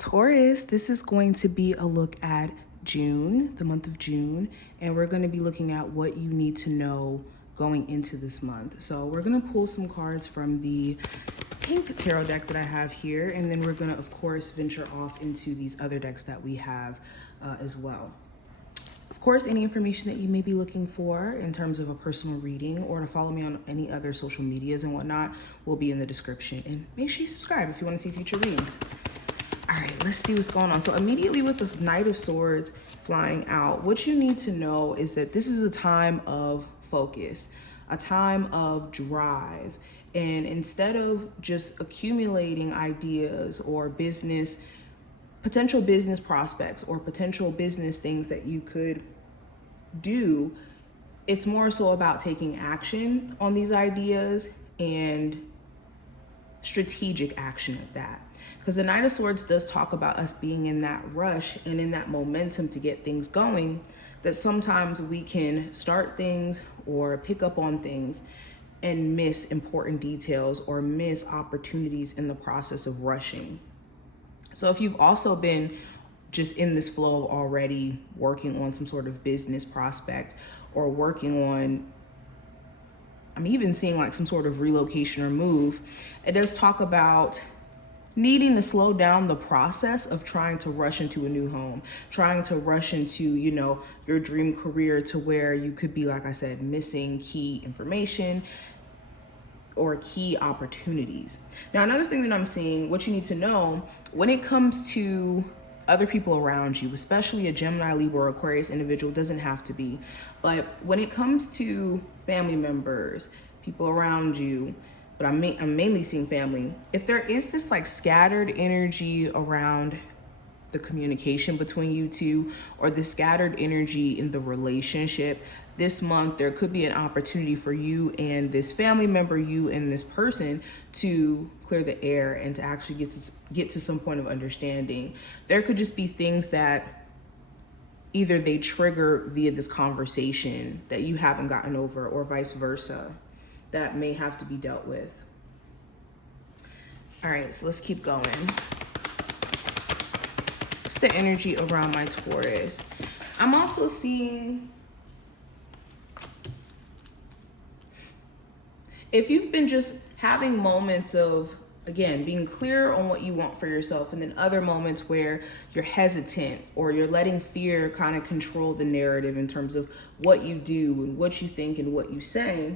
Taurus, this is going to be a look at June, the month of June, and we're going to be looking at what you need to know going into this month. So we're going to pull some cards from the pink tarot deck that I have here, and then we're going to, of course, venture off into these other decks that we have as well. Of course, any information that you may be looking for in terms of a personal reading or to follow me on any other social medias and whatnot will be in the description. And make sure you subscribe if you want to see future readings. All right, let's see what's going on. So immediately with the Knight of Swords flying out, what you need to know is that this is a time of focus, a time of drive. And instead of just accumulating ideas or potential business prospects or potential business things that you could do, it's more so about taking action on these ideas and strategic action at that. Because the Knight of Swords does talk about us being in that rush and in that momentum to get things going, that sometimes we can start things or pick up on things and miss important details or miss opportunities in the process of rushing. So if you've also been just in this flow of already working on some sort of business prospect or working on, I'm even seeing like some sort of relocation or move, it does talk about needing to slow down the process of trying to rush into a new home, trying to rush into, your dream career to where you could be, like I said, missing key information or key opportunities. Now, another thing that I'm seeing, what you need to know when it comes to other people around you, especially a Gemini, Libra, or Aquarius individual, doesn't have to be, but when it comes to family members, people around you, but I'm mainly seeing family, if there is this like scattered energy around the communication between you two or the scattered energy in the relationship, this month there could be an opportunity for you and this family member, you and this person, to clear the air and to actually get to some point of understanding. There could just be things that either they trigger via this conversation that you haven't gotten over, or vice versa, that may have to be dealt with. All right, so let's keep going. What's the energy around my Taurus? I'm also seeing, if you've been just having moments of, again, being clear on what you want for yourself, and then other moments where you're hesitant or you're letting fear kind of control the narrative in terms of what you do and what you think and what you say,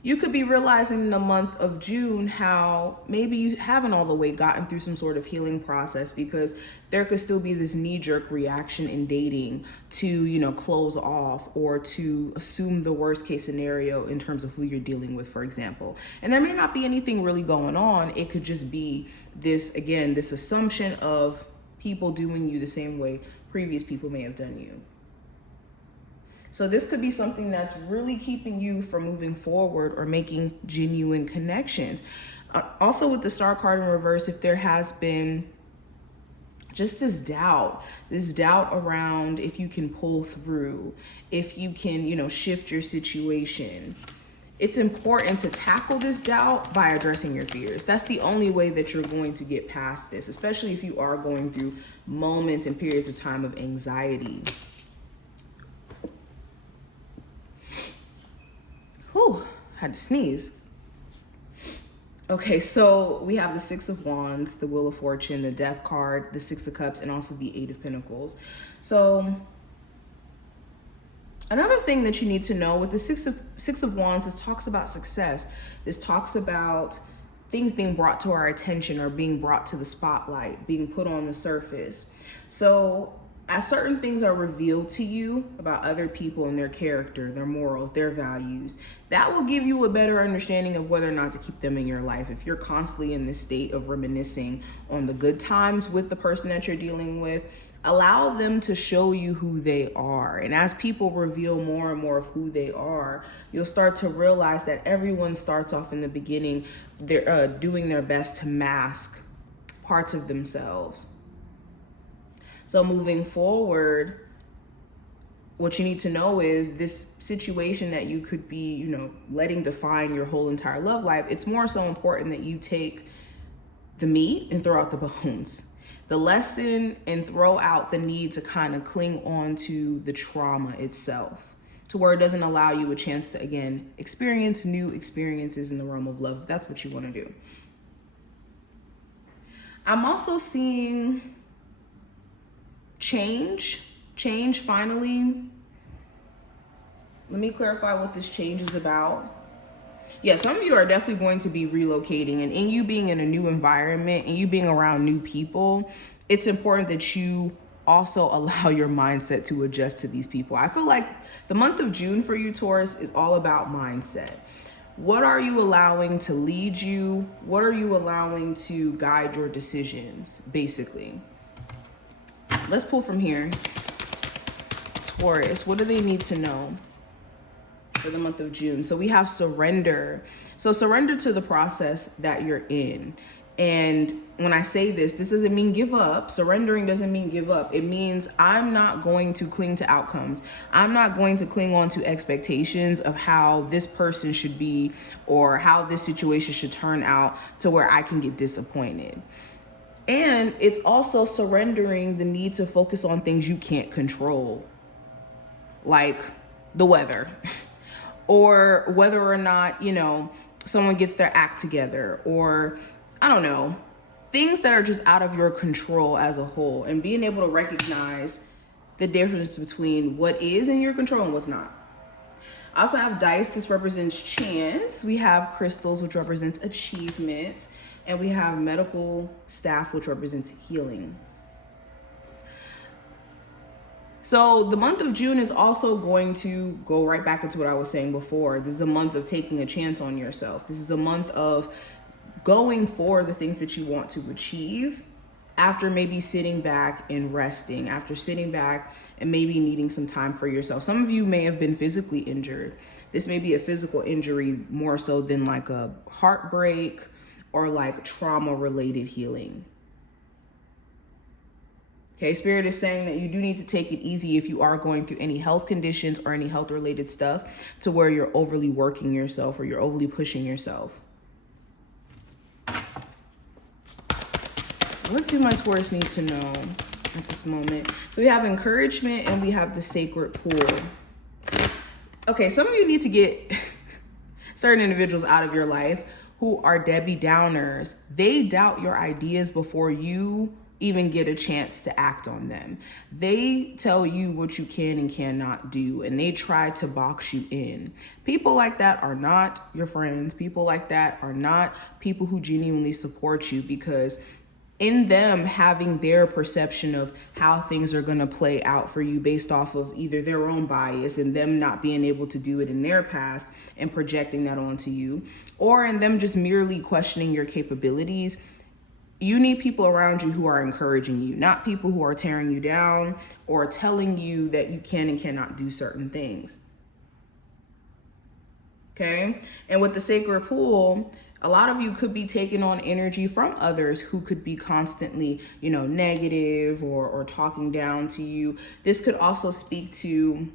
you could be realizing in the month of June how maybe you haven't all the way gotten through some sort of healing process, because there could still be this knee-jerk reaction in dating to, close off or to assume the worst case scenario in terms of who you're dealing with, for example. And there may not be anything really going on. It could just be this, again, this assumption of people doing you the same way previous people may have done you. So this could be something that's really keeping you from moving forward or making genuine connections. Also with the Star card in reverse, if there has been just this doubt around if you can pull through, if you can, shift your situation, it's important to tackle this doubt by addressing your fears. That's the only way that you're going to get past this, especially if you are going through moments and periods of time of anxiety. Whew, had to sneeze. Okay, so we have the Six of Wands, the Wheel of Fortune, the Death card, the Six of Cups, and also the Eight of Pentacles. So another thing that you need to know with the Six of Wands, it talks about success. This talks about things being brought to our attention or being brought to the spotlight, being put on the surface. So as certain things are revealed to you about other people and their character, their morals, their values, that will give you a better understanding of whether or not to keep them in your life. If you're constantly in this state of reminiscing on the good times with the person that you're dealing with, allow them to show you who they are. And as people reveal more and more of who they are, you'll start to realize that everyone starts off in the beginning, they're doing their best to mask parts of themselves. So moving forward, what you need to know is this situation that you could be, letting define your whole entire love life. It's more so important that you take the meat and throw out the bones. The lesson and throw out the need to kind of cling on to the trauma itself, to where it doesn't allow you a chance to, again, experience new experiences in the realm of love, if that's what you want to do. I'm also seeing change finally. Let me clarify what this change is about. Yeah, some of you are definitely going to be relocating, and in you being in a new environment and you being around new people, it's important that you also allow your mindset to adjust to these people. I feel like the month of June for you, Taurus, is all about mindset. What are you allowing to lead you? What are you allowing to guide your decisions, basically? Let's pull from here. Taurus, what do they need to know for the month of June? So we have surrender. So surrender to the process that you're in. And when I say this doesn't mean give up. Surrendering doesn't mean give up. It means I'm not going to cling to outcomes. I'm not going to cling on to expectations of how this person should be or how this situation should turn out to where I can get disappointed. And it's also surrendering the need to focus on things you can't control, like the weather. Or whether or not, someone gets their act together, or I don't know, things that are just out of your control as a whole, and being able to recognize the difference between what is in your control and what's not. I also have dice. This represents chance. We have crystals, which represents achievement, and we have medical staff, which represents healing. So the month of June is also going to go right back into what I was saying before. This is a month of taking a chance on yourself. This is a month of going for the things that you want to achieve after maybe sitting back and resting, after sitting back and maybe needing some time for yourself. Some of you may have been physically injured. This may be a physical injury more so than like a heartbreak or like trauma-related healing. Okay, Spirit is saying that you do need to take it easy if you are going through any health conditions or any health related stuff to where you're overly working yourself or you're overly pushing yourself. What do my Taurus need to know at this moment? So we have encouragement and we have the sacred pool. Okay, some of you need to get certain individuals out of your life who are Debbie Downers. They doubt your ideas before you even get a chance to act on them. They tell you what you can and cannot do, and they try to box you in. People like that are not your friends. People like that are not people who genuinely support you, because in them having their perception of how things are going to play out for you based off of either their own bias and them not being able to do it in their past and projecting that onto you, or in them just merely questioning your capabilities, you need people around you who are encouraging you, not people who are tearing you down or telling you that you can and cannot do certain things. Okay? And with the sacred pool, a lot of you could be taking on energy from others who could be constantly, negative or talking down to you. This could also speak to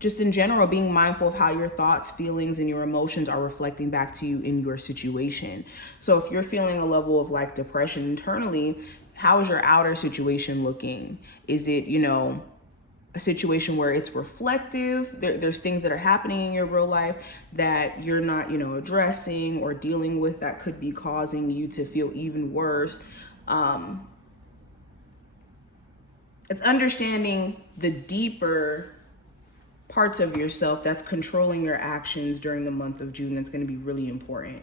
just in general, being mindful of how your thoughts, feelings, and your emotions are reflecting back to you in your situation. So if you're feeling a level of like depression internally, how is your outer situation looking? Is it, a situation where it's reflective? There's things that are happening in your real life that you're not, addressing or dealing with that could be causing you to feel even worse. It's understanding the deeper parts of yourself that's controlling your actions during the month of June. That's going to be really important.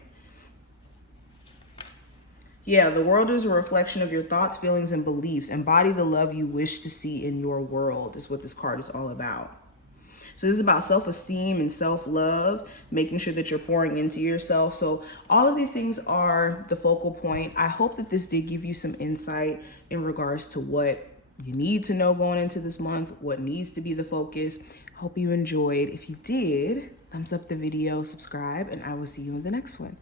Yeah, the world is a reflection of your thoughts, feelings, and beliefs. Embody the love you wish to see in your world is what this card is all about. So this is about self-esteem and self-love, making sure that you're pouring into yourself. So all of these things are the focal point. I hope that this did give you some insight in regards to what you need to know going into this month, what needs to be the focus. Hope you enjoyed. If you did, thumbs up the video, subscribe, and I will see you in the next one.